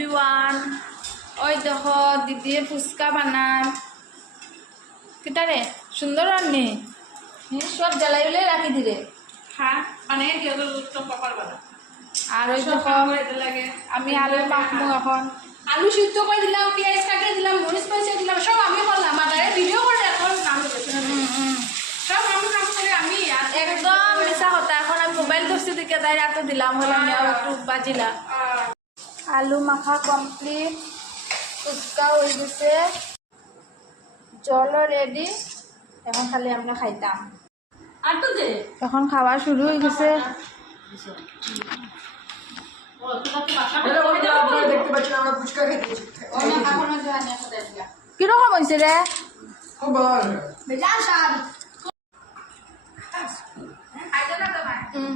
Everyone. ওই দেখো দিদি ফুচকা বানায় কিটারে সুন্দর রান্নি সব জ্বালাই উলে রাখি দিলে আর ওই দেখো আমি আলু মাখমু এখন আলু সিদ্ধ করে দিলাম, পেঁয়াজ কাটিয়ে দিলাম, মরিচ পেঁচিয়ে দিলাম, সব আমি করলাম। আর তারা ভিডিও করে এখন নাম সব আমি কাম করে আমি একদম মিশা কথা। এখন আমি মোবাইল ধরছি দিকে তাই এত দিলাম হলে আমি আর একটু বাজিলাম। আলু মাখা কমপ্লিট, ফুচকা হয়ে গেছে, জলও রেডি। এখন খালি আমরা খাইতাম। আর তো দে এখন খাওয়া শুরু হয়ে গেছে। দেখতে পাচ্ছেন আমরা ফুচকা খেতেছি। কিরকম হয়েছে রে? খুব ভালো লাগে। বেজান স্বাদ। হুম